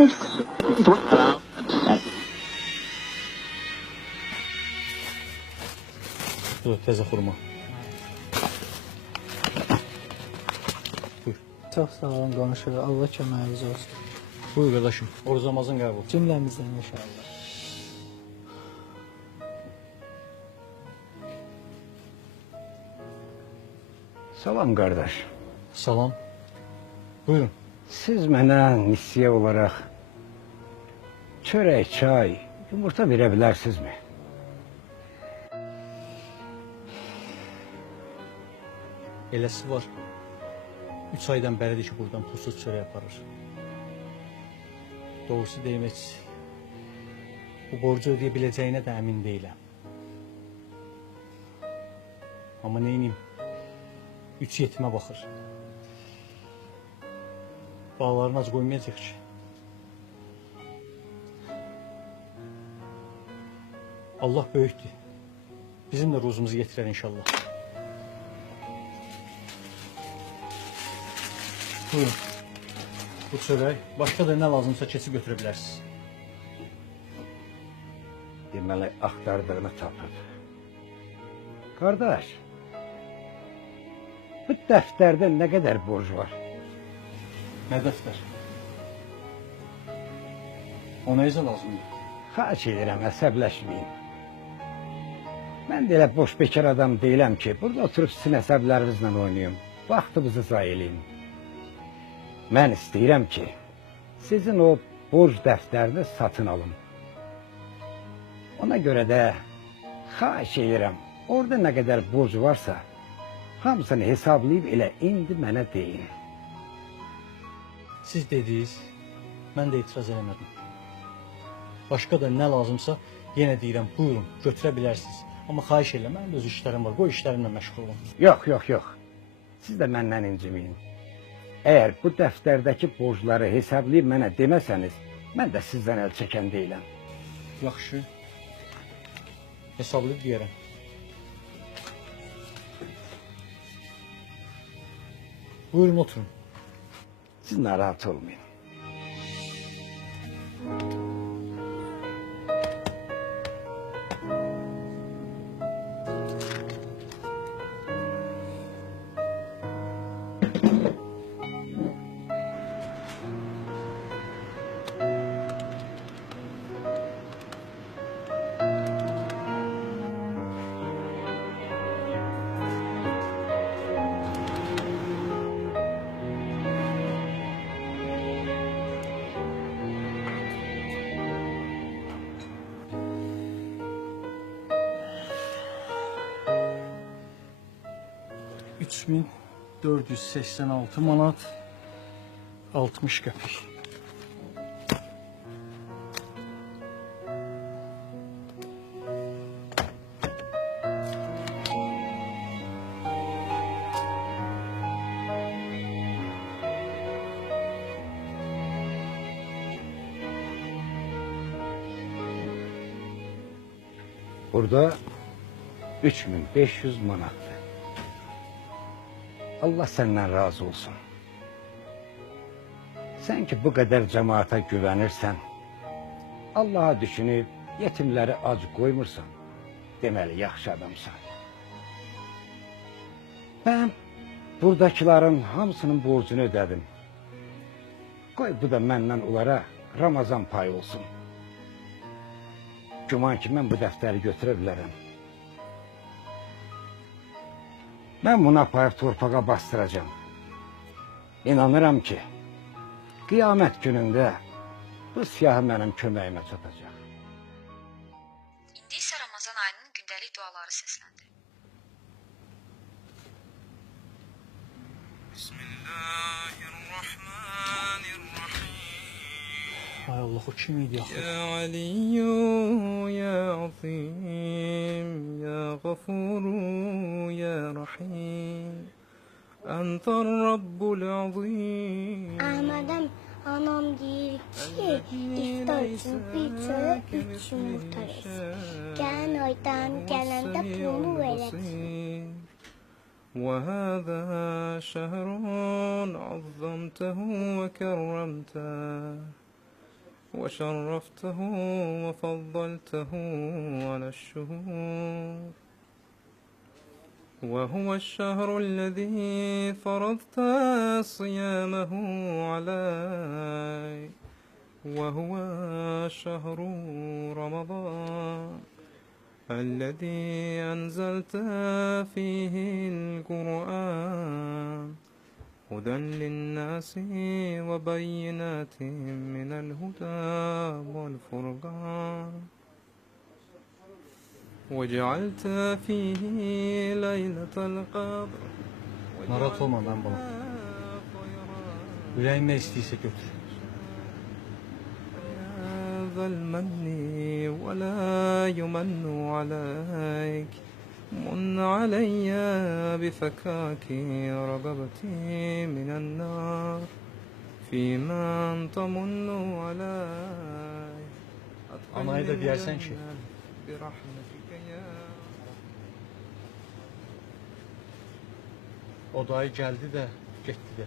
Dur, təzə xurma. Buyur. Çox sağ olun qonşu. Allah köməyiniz olsun. Buyur qardaşım. Oruc Ramazan qəbul. Cümləmizdən inşallah. Salam qardaş. Salam. Buyurun. Siz mənə nisiyə olaraq çörək, çay, yumurta verə bilərsinizmi? Eləsi var. 3 aydan bəridir ki, buradan pulsuz çörək aparır. Doğrusu deyim, heç bu borcu ödeyə biləcəyinə də əmin deyiləm. Amma neyniyim? 3 yetimə baxır. Bağlarını ac qoymayacaq ki. Allah böyükdür. Bizim də ruzumuzu yetirər inşallah. Buyurun. Bu çörək, başqa da nə lazımsa keçib götürə bilərsiniz. Deməli, axtardığını tapıb. Qardaş, bu dəftərdə nə qədər borc var? Nə dəftər? O nə izə lazımdır? Xahiş edirəm, əsəbləşməyin. Mən də elə boş bekar adam deyiləm ki, burada oturub sizin əsəblərinizlə oynayım, vaxtımızı zay eləyim. Mən istəyirəm ki, sizin o borc dəftərini satın alın. Ona görə də xahiş edirəm, orada nə qədər borc varsa, hamısını hesablayıb elə indi mənə deyin. Siz dediniz, mən də etiraz eləmədim. Başqa da nə lazımsa yenə deyirəm, buyurun, götürə bilərsiniz. Amma xahiş edirəm, mənim öz işlərim var, qoy işlərimlə məşğul olun. Yox. Siz də məndən inciməyin. Əgər bu dəftərdəki borcları hesablayıb mənə deməsəniz, mən də sizdən əl çəkən deyiləm. Yaxşı. Hesablayıb deyərəm. Buyurun, oturun. Siz narahat olmayın. $3486 manat 60 qəpik. Burada 3500 manatdır. Allah səndən razı olsun. Sən ki bu qədər cəmaata güvənirsən, Allaha düşünüb yetimləri ac qoymursan, deməli yaxşı adamsan. Mən buradakiların hamısının borcunu ödədim. Qoy bu da məndən onlara Ramazan payı olsun. Güman ki mən bu dəftəri götürə bilərəm. Mən bunu aparıb torpağa bastıracağım. İnanıram ki, qiyamət günündə bu siyahı mənim köməyimə çatacaq. İndi isə Ramazan ayının gündəlik duaları səsləndi. Ay Allah, o kim idi axı? Ya Aliyyu, ya Azim, ya Gafuru, ya Rahim. Entar Rabbul Azim. Ahmədəm, anam deyir ki, iftar üçün bir çörək 3 yumurta versin. Gələn aydan gələndə pulunu verəcək. وهذا شهر عظمته وكرمته وشرفته وفضلته على الشهور، وهو الشهر الذي فرضت صيامه علي، وهو شهر رمضان الذي أنزلت فيه القرآن هدى للناس وبينات من الهدى والفرقان، وجعلت فيه ليلة القدر. Narahat olma ben bana. Yüreğin ne istiyse götür. ذا المن ولا يمن عليك، من علي بفكاك رقبتي من النار، فيما تمن علي. Anayı da diyersen ki, برحمتك يا o dayı geldi de gitti de.